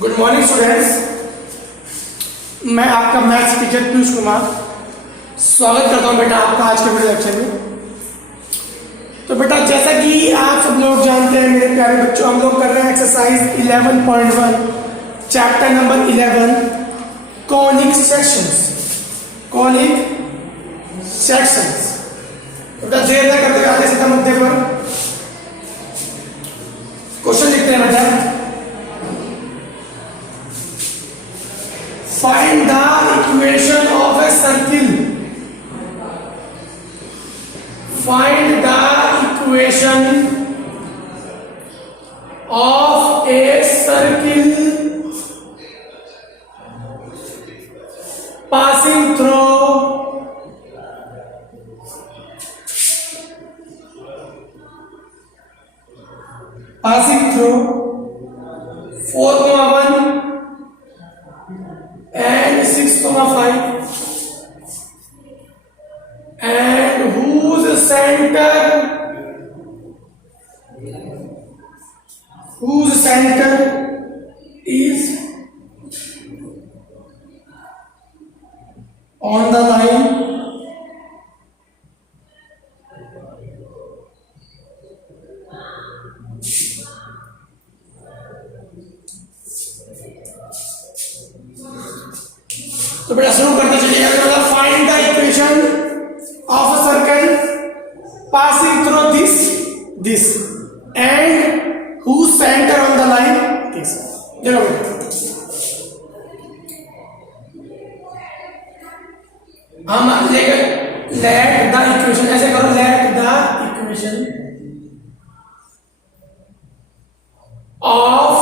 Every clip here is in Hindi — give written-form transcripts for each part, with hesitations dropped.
गुड मॉर्निंग स्टूडेंट्स, मैं आपका मैथ्स टीचर पीयूष कुमार स्वागत करता हूं बेटा आपका आज के वीडियो लेक्चर में। तो बेटा जैसा कि आप सब लोग जानते हैं मेरे प्यारे बच्चों, हम लोग कर रहे हैं exercise 11.1 chapter number 11 conic sections. बेटा देर न करते आगे सीधा मुद्दे पर क्वेश्चन लिखते हैं बेटा। Find the equation of a circle. Find the equation of a circle passing through 4,1 and 6,5 and whose center is on the line तो बेटा शुरू करते चलिएगा। Find the equation of a circle passing through this and whose center on the line is। देखो हम लेकर लेट द इक्वेशन, ऐसे करो, let the equation of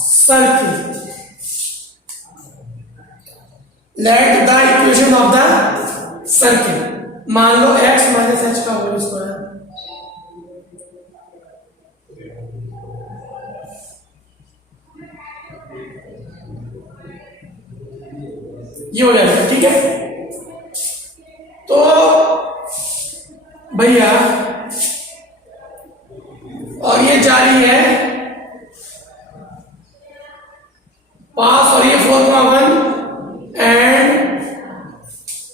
circle, let the equation of the circle. मान लो x माइनस h का होल स्क्वायर, ये हो जाएगा, ठीक है। तो भैया और ये जारी है पास और ये 4,1 एंड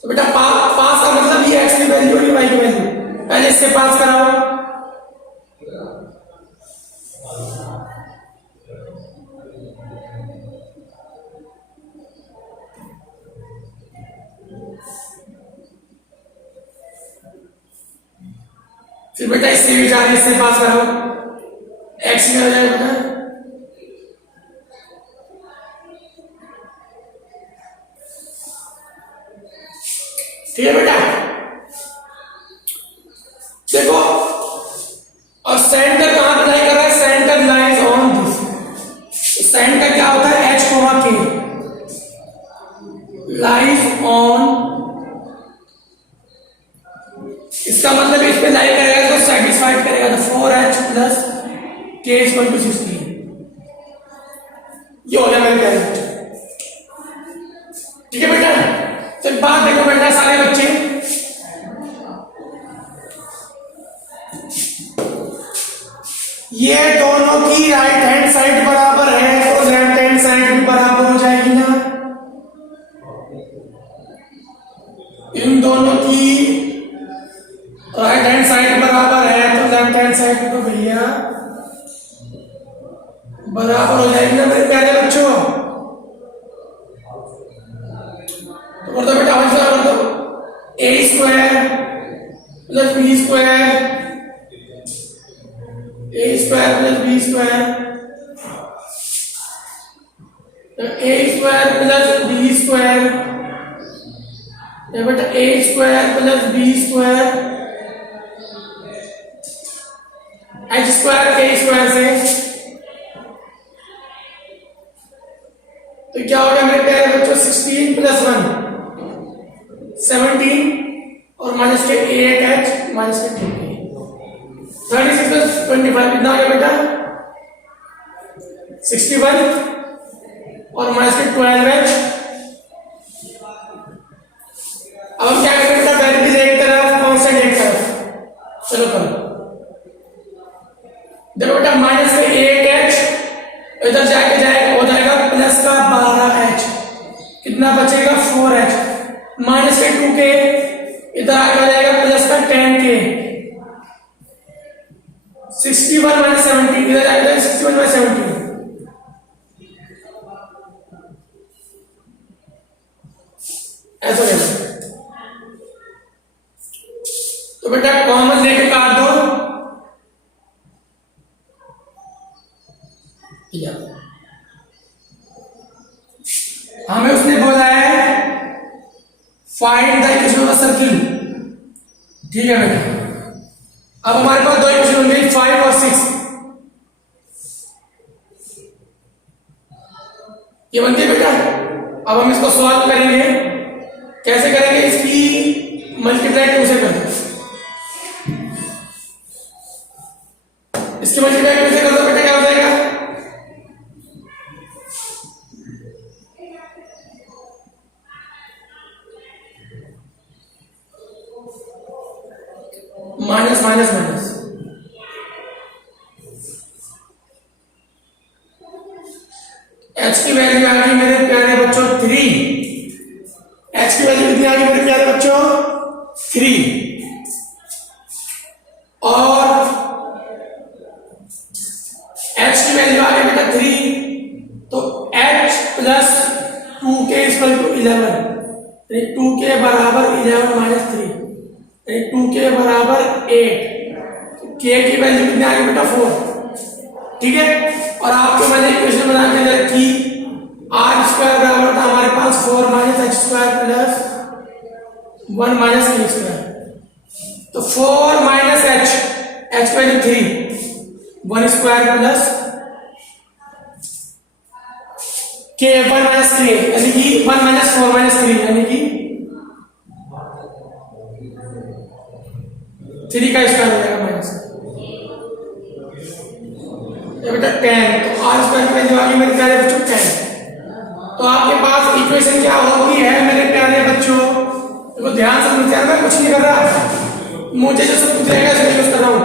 तो बेटा पास का मतलब ये x की वैल्यू और ये y की वैल्यू, पहले इससे पास कराओ। फिर बेटा इससे भी जा रही है, इससे पास करो, x में हो जाएगा बेटा ठीक है बेटा। देखो और सेंटर कहां पे लाई कर रहा है, centre lies on this. Centre क्या होता है, h, k लाइज ऑन, इसका मतलब इस पे लाई करेगा तो सेटिस्फाइड करेगा। तो 4h plus k equal to 16, ये हो गया मेरे प्यारे बच्चे, ठीक है बेटा। तो बात देखो बेटा सारे बच्चे, ये दोनों की राइट हैंड साइड बराबर है तो लेफ्ट हैंड साइड भी बराबर हो जाएगी ना। इन दोनों की राइट हैंड साइड बराबर है तो लेफ्ट हैंड साइड तो भैया बराबर हो जाएगी ना मेरे प्यारे बच्चों। तो कर दो बेटा, आंसर कर दो, a square plus b square, a square plus b square, a square plus b square, बेटा a square plus b square, h square k square से, तो क्या हो गया मेरे प्यारे बच्चों, 16 प्लस 1 17 और माइनस के 8h माइनस के 2k, 36 प्लस 25 कितना आ गया बेटा 61 और माइनस के 12h। अब हम क्या करेंगे बेटा, वेरिएबल एक तरफ कांस्टेंट एक तरफ, चलो करो। देखो बेटा माइनस के 8h इधर जाके जाएगा हो जाएगा का 12h, कितना बचेगा 4h, माइनस के 2k, इधर आगे आ जाएगा प्लस का 10k, 61 माइनस 70, इधर आएगा 61 माइनस 70, ऐसा कैसे? तो बेटा कॉमन लेके काट दो, हमें उसने बोला है find the equation of circle, ठीक है बेटा। अब हमारे पास दो इक्वेशन होंगे 5 और 6, ये बनती है बेटा। अब हम इसको सॉल्व करेंगे, कैसे करेंगे? इसकी मल्टीप्लाई 2 से कर दो, इसकी मल्टीप्लाई 2 से कर दो बेटा, क्या हो जाएगा? माइनस माइनस माइनस, h की वैल्यू आ गई मेरे प्यारे बच्चों 3, h की वैल्यू कितनी आ गई मेरे प्यारे बच्चों 3, और h की वैल्यू आ गई बेटा 3, तो h plus 2k equal to 11, 2k बराबर 11 माइनस 3, 2k बराबर 8, k की वैल्यू कितनी आ गई बेटा 4, ठीक है। और आपको मैंने इक्वेशन बना के रखी, r स्क्वायर बराबर था हमारे पास 4 minus h square plus 1 minus k square, तो 4 माइनस h की value 3, 1 square plus k, 1 minus k, यानी कि 1 माइनस 4 माइनस 3, यानी कि 3 का स्क्वायर हो जाएगा माइनस, ये बेटा 10, तो r स्क्वायर की वैल्यू आ गई मेरे प्यारे बच्चों 10। तो आपके पास इक्वेशन क्या होती है मेरे प्यारे बच्चों? देखो ध्यान से समझिए, मैं कुछ नहीं कर रहा, मुझे जो सब कुछ रहेगा इसमें यूज कर रहा हूं।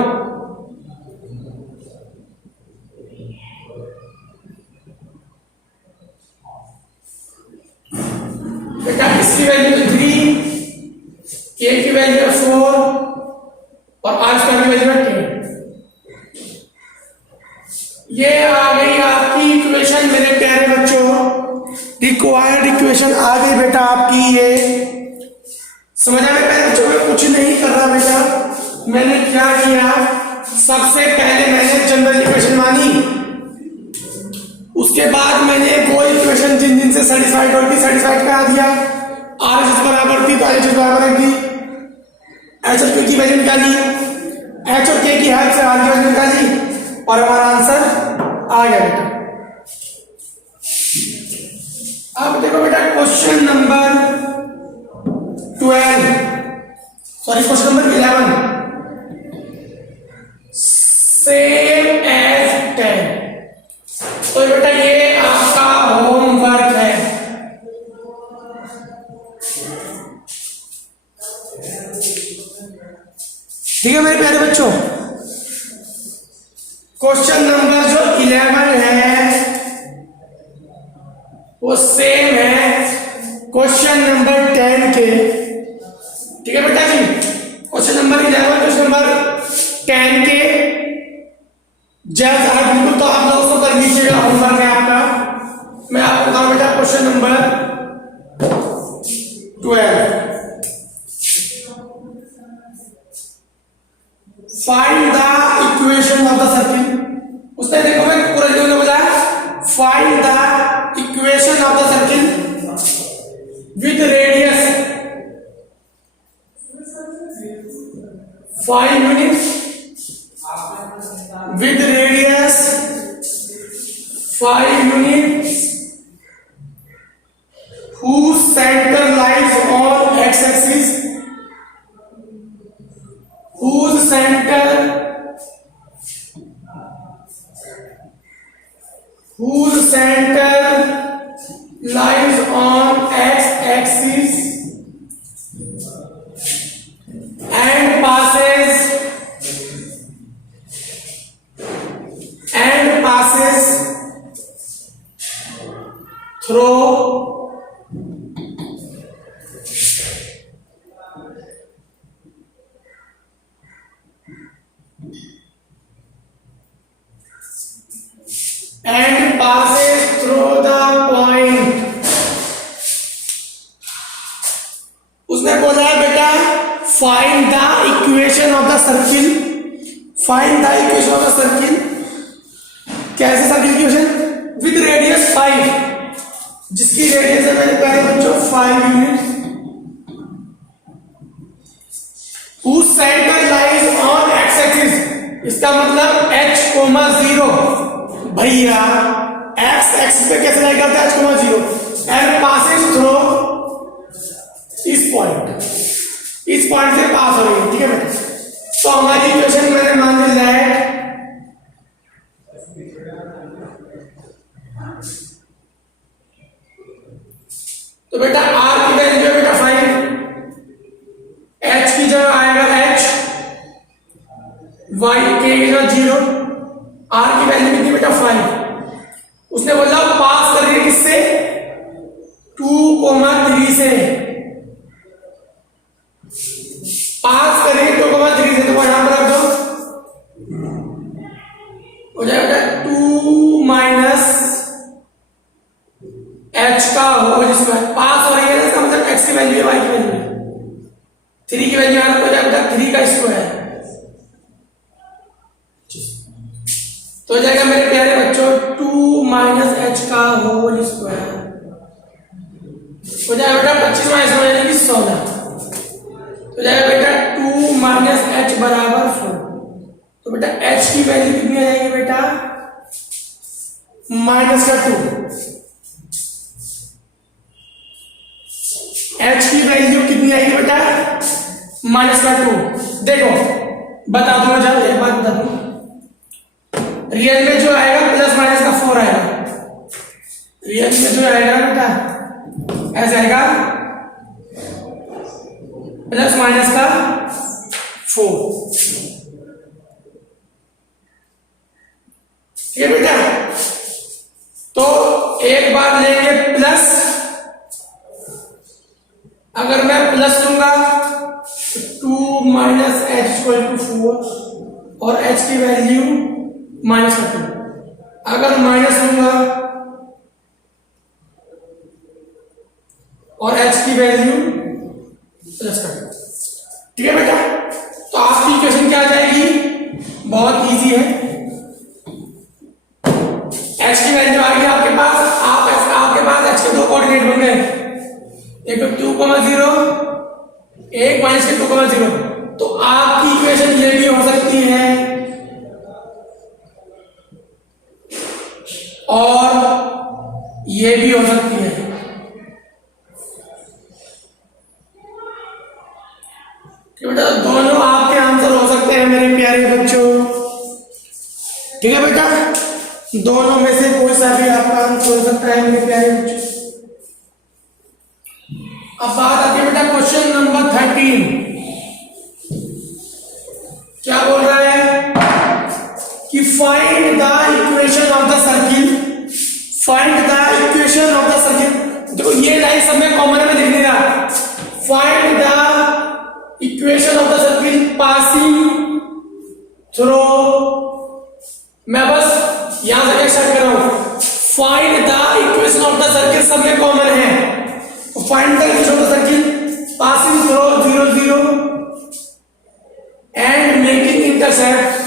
बेटा इसकी वैल्यू 3, k की वैल्यू 4 और r स्क्वायर की वैल्यू 10, ये आ गई आपकी इक्वेशन मेरे प्यारे बच्चों, रिक्वायर्ड इक्वेशन आ गई बेटा आपकी। ये समझ आ गया प्यारे बच्चों? मैं कुछ नहीं कर रहा बेटा, मैंने क्या किया, सबसे पहले मैंने जनरल इक्वेशन मानी, उसके बाद मैंने वो इक्वेशन जिन जिन से सेटिस्फाइड होती सेटिस्फाइड करा दिया, आर एच बराबर थी तो एच बराबर रख दी, एच और के की वैल्यू निकाली, एच और के की हेल्प से आर की वैल्यू निकाली, और हमारा आंसर आ गया बेटा। अब देखो बेटा question number 12, sorry question number 11, same as 10, तो बेटा ये आपका होमवर्क है। ठीक है मेरे प्यारे बच्चों, क्वेश्चन नंबर जो 11 है वो सेम है क्वेश्चन नंबर 10 के, ठीक है बेटा जी। क्वेश्चन नंबर 11 क्वेश्चन नंबर 10 के जज है बिल्कुल, तो आप लोगों को कर लीजिएगा, होमवर्क है आपका। मैं आपको बताऊं बेटा question number 12, find the equation of the circle. उसने देखो मैं पूरा जो बोला, find the equation of the circle with radius, find unit with radius 5 units whose center lies on x-axis, whose center lies on x-axis and passes through and passes through the point. उसने बोला है बेटा find the equation of the circle, find the equation of the circle. कैसे सर्किल की इक्वेशन? विद रेडियस 5, जिसकी रेडियस है मेरे प्यारे बच्चों 5 unit, whose center lies on x axis, इसका मतलब h, 0 भैया x एक्सिस पे कैसे लाई करता है h, 0 एंड पासेस थ्रू इस पॉइंट से पास हो रही है, ठीक है बेटा। तो हमारी इक्वेशन मैंने मान ली दैट तो बेटा r की वैल्यू है बेटा 5, h की जगह आएगा h, y k की जगह 0, r की वैल्यू कितनी बेटा 5। उसने बोला पास कर रही है किससे? 2,3 से पास करें 2,3 से, तो यहां पर रख दो, हो जाएगा 2 माइनस h का होल स्क्वायर। पास हो रही है इसका मतलब x की वैल्यू है y की वैल्यू है, 3 की वैल्यू यहां पर हो जाएगा 3 का स्क्वायर, तो हो जाएगा मेरे प्यारे बच्चों 2 माइनस h का होल स्क्वायर, हो जाएगा बेटा 25 माइनस यानी कि 16, तो जाएगा बेटा 2 माइनस h बराबर 4। तो बेटा h की वैल्यू कितनी आ जाएगी बेटा? माइनस का 2, h की वैल्यू कितनी आएगी बेटा? माइनस का 2। देखो बता दूंगा, जब एक बात बता दूं, रियल में जो आएगा प्लस माइनस का 4 आएगा, रियल में जो आएगा बेटा ऐसा आएगा प्लस माइनस का 4, ठीक है बेटा। तो एक बार लेंगे प्लस, अगर मैं प्लस लूंगा 2 माइनस h इक्वल टू 4 और h की वैल्यू माइनस का 2, अगर माइनस लूंगा और h की वैल्यू प्लस का 2, ठीक है बेटा। तो आपकी इक्वेशन क्या आ जाएगी? बहुत इजी है, h की वैल्यू आ गई आपके पास, आपके पास h के दो कोऑर्डिनेट बन गए, एक तो 2,0 एक माइनस के 2,0, तो आपकी इक्वेशन ये भी हो सकती है और ये भी हो सकती है, बेटा दोनों आपके आंसर हो सकते हैं मेरे प्यारे बच्चों, ठीक है बेटा, दोनों में से कोई सा भी आपका आंसर हो सकता है मेरे प्यारे बच्चों। अब बात आती है बेटा क्वेश्चन नंबर 13, क्या बोल रहा है कि find the equation of the circle, find the equation of the circle. देखो ये लाइन सब में कॉमन में लिख देगा, find the equation of the circle passing through, मैं बस यहां से स्टार्ट कर रहा हूं, find the equation of the circle सब में कॉमन है, find the equation of the circle passing through 0, 0 and making intercept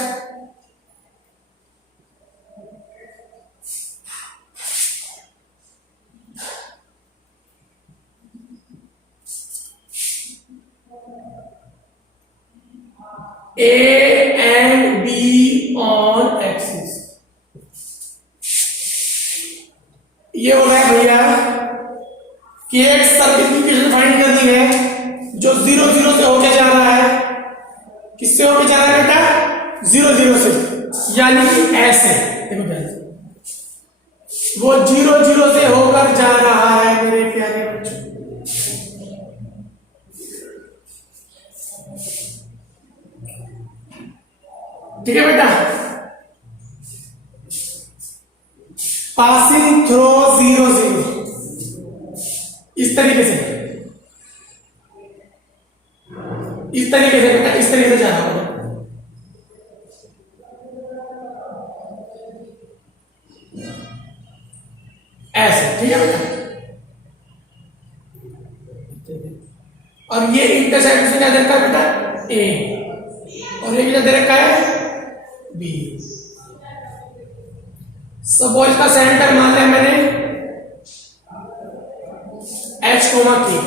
A and B on axis। ये हो गया भैया कि एक सर्किट की इक्वेशन फाइंड करनी है जो 0, 0 से होके जा रहा है, किससे होके जा रहा है बेटा? 0, 0 से, यानी कि ऐसे देखो पहले वो 0, 0 से होकर जा रहा है मेरे प्यारे बच्चों, ठीक है बेटा। पासिंग थ्रू 0, 0 इस तरीके से, इस तरीके से बेटा, इस तरीके से जाना होगा ऐसे, ठीक है बेटा। और ये इंटरसेक्ट से क्या दे रखा है बेटा, ए, और ये क्या दे रखा है, बी। सपोज का सेंटर मान लिया मैंने एच कोमा के,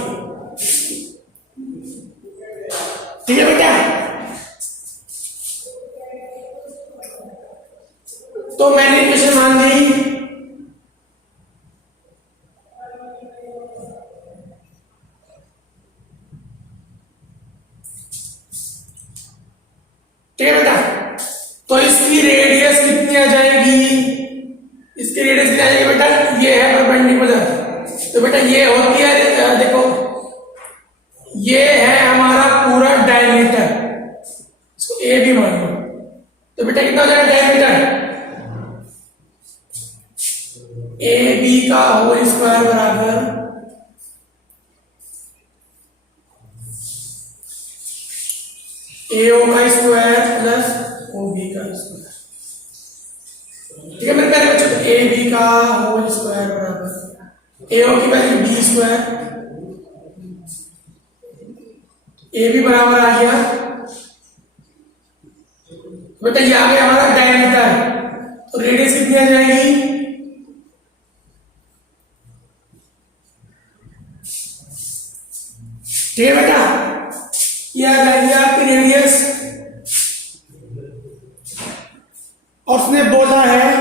ठीक है बेटा। तो मैंने इक्वेशन मान ली, ठीक है बेटा। तो इसकी रेडियस कितनी आ जाएगी, इसकी रेडियस कितनी आ जाएगी बेटा, ये है परपेंडिकुलर। तो बेटा ये होती है, देखो ये है हमारा पूरा डायमीटर, इसको ए भी मान लो। तो बेटा कितना हो जाएगा डायमीटर, ए बी का होल स्क्वायर बराबर ए ओ का स्क्वायर प्लस ओ बी का स्क्वायर, ठीक है मेरे प्यारे बच्चों। ए बी का होल स्क्वायर बराबर ए ओ की value B square, A B बराबर आ गया बेटा, ये आ गया हमारा डायमीटर। तो रेडियस कितनी आ जाएगी, ठीक है बेटा, ये आ जाएगी आपकी रेडियस। और उसने बोला है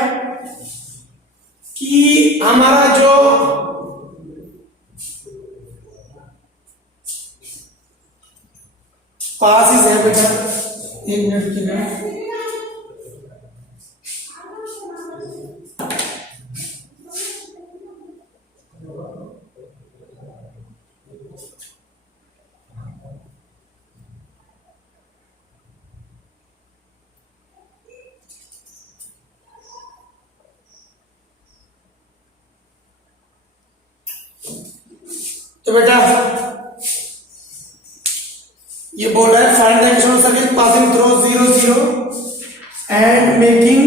कि हमारा जो पासिस है बेटा, एक मिनट के लिए, तो बेटा ये बोल रहा है find the equation circuit passing through 0 0 and making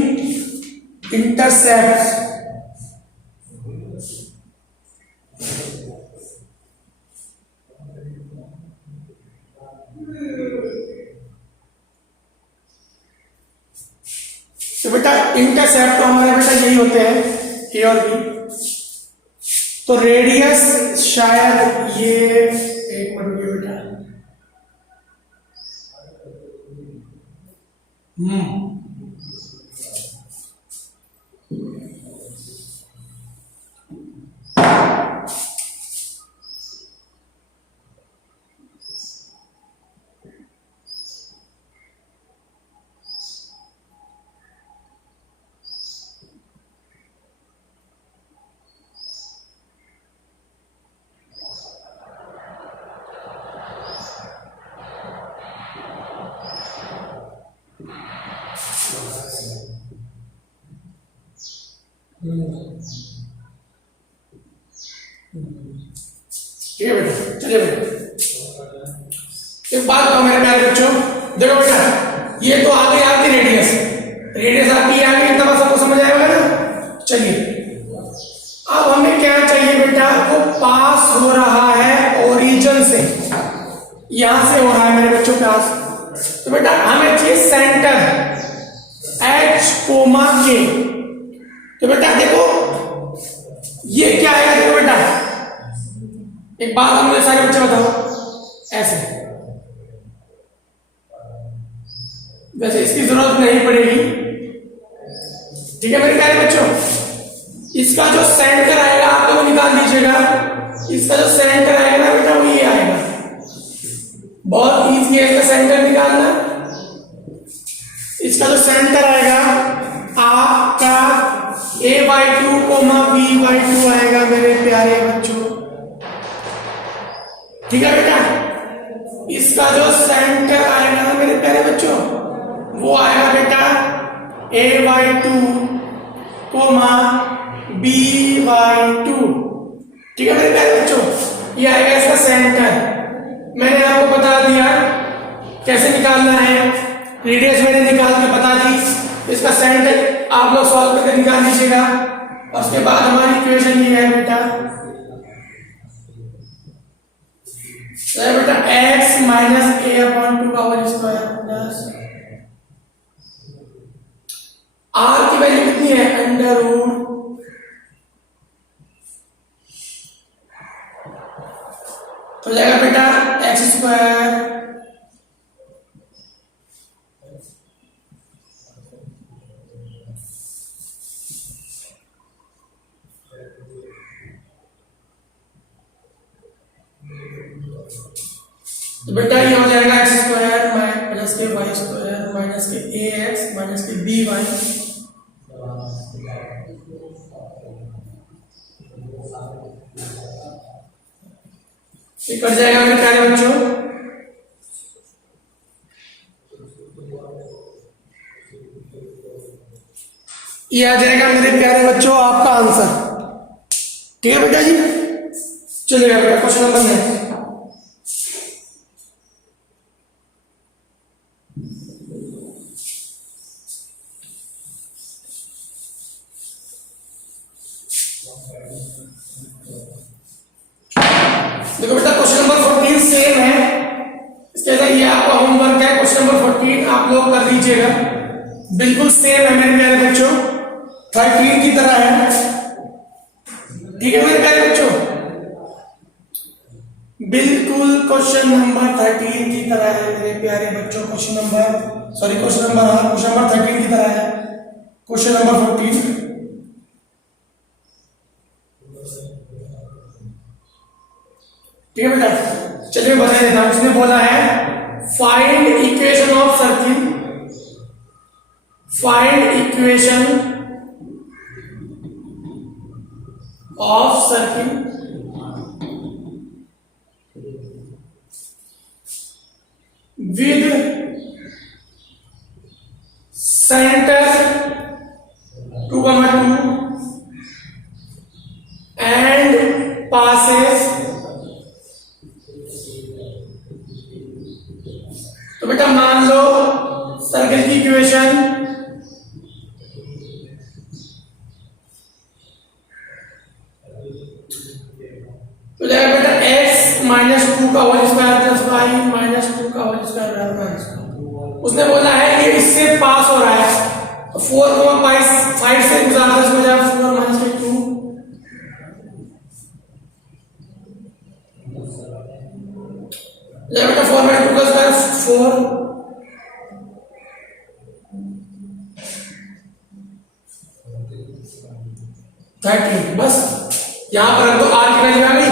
intercept तो बेटा इंटरसेप्ट तो हमारे बेटा यही होते हैं ए और बी। तो रेडियस शायद ये, एक मिनट बेटा, ठीक है बेटा। चलिए बेटा एक बात बताओ मेरे प्यारे बच्चों, देखो बेटा ये तो आ गई आपकी रेडियस, रेडियस आपकी आ गई, इतना सबको समझ आएगा ना। चलिए अब हमें क्या चाहिए बेटा, वो पास हो रहा है ओरिजिन से, यहां से हो रहा है मेरे बच्चों पास। तो बेटा हमें चाहिए सेंटर एच कोमा के। तो बेटा देखो ये क्या आएगा, देखो बेटा एक बात हम मुझे सारे बच्चे बताओ, ऐसे, वैसे इसकी जरूरत नहीं पड़ेगी, ठीक है मेरे प्यारे बच्चों। इसका जो सेंटर आएगा आप लोग निकाल दीजिएगा, इसका जो सेंटर आएगा ना बेटा वो ये आएगा, बहुत इजी है इसका सेंटर निकालना। इसका जो सेंटर आएगा आपका a/2 b/2 आएगा मेरे प्यारे बच्चों, ठीक है बेटा। इसका जो सेंटर आएगा ना मेरे प्यारे बच्चों वो आएगा बेटा a/2 b/2, ठीक है मेरे प्यारे बच्चों। ये आएगा इसका सेंटर। मैंने आपको बता दिया कैसे निकालना है, रेडियस मैंने निकाल के बता दी। इसका सेंटर आप लोग सॉल्व करके निकाल लीजिएगा। और उसके बाद हमारी इक्वेशन ये है बेटा, बेटा x माइनस a अपॉन 2 का होल स्क्वायर प्लस r की वैल्यू कितनी है, अंडर रूट तो जाएगा बेटा एक्स स्क्वायर तो बेटा ये हो जाएगा एक्स स्क्वायर प्लस के वाई स्क्वायर माइनस के ए एक्स माइनस के बी वाई। ये कट जाएगा मेरे प्यारे बच्चों। ये आ जाएगा मेरे प्यारे बच्चों आपका आंसर। ठीक है बेटा जी, चलिएगा बेटा क्वेश्चन नंबर 9। देखो बेटा क्वेश्चन नंबर 14 सेम है, इसके साथ ये आपका होमवर्क है। क्वेश्चन नंबर 14 आप लोग कर लीजिएगा, बिल्कुल सेम है मेरे प्यारे बच्चों, 13 की तरह है। ठीक है मेरे प्यारे बच्चों, बिल्कुल क्वेश्चन नंबर 13 की तरह है मेरे प्यारे बच्चों। क्वेश्चन नंबर 13 की तरह है क्वेश्चन नंबर 14। ठीक है बेटा, चलिए बता देता हूं। उसने बोला है find equation of circle, find equation of circle with centre 2,2 and passes। तो बेटा मान लो सर्किल की इक्वेशन तो जाएगा बेटा x माइनस 2 का whole square plus y minus 2 का होल स्क्वायर। उसने बोला है ये इससे पास हो रहा है, तो 4,5 से गुजारा है, इसमें जाएगा 4 माइनस 2 बेटा 4 माइनस 2 का स्क्वायर 4 30। बस यहां पर रख दो, r की वैल्यू आ गई।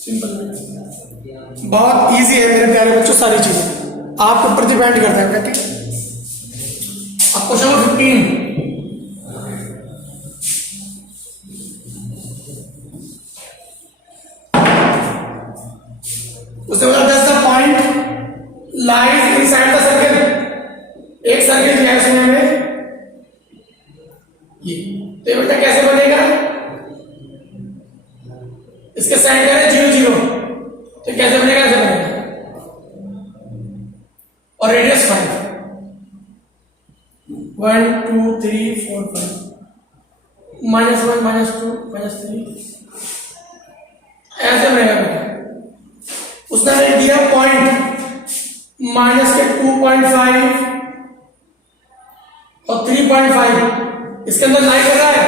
सिंपल, बहुत इजी है मेरे प्यारे बच्चों, सारी चीजें आपके ऊपर डिपेंड करता है। ठीक, अब क्वेश्चन नंबर 15। उससे बोला that's the point lies inside the circle. एक सर्किल दिया है इसमें ये, तो ये बेटा कैसे बनेगा, इसके साइड है 0 0, तो कैसे बनेगा, ऐसे बनेगा। और रेडियस 5 1 2 3 4 5 -1 -2 -3 ऐसे बनेगा बेटा। उसने दिया पॉइंट माइनस के 2.5 और 3.5 इसके अंदर लाई कर रहा है,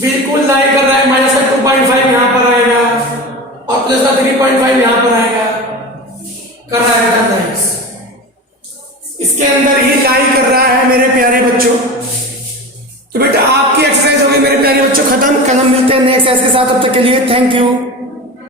बिल्कुल लाई कर रहा है। माइनस का 2.5 यहां पर आएगा और प्लस का 3.5 यहां पर आएगा, कर रहा है नाइस, इसके अंदर ही लाई कर रहा है मेरे प्यारे बच्चों। तो बेटा आपकी एक्सरसाइज होगी मेरे प्यारे बच्चों खत्म। कल हम मिलते हैं नेक्स्ट एक्सरसाइज के साथ, तब तक के लिए थैंक यू।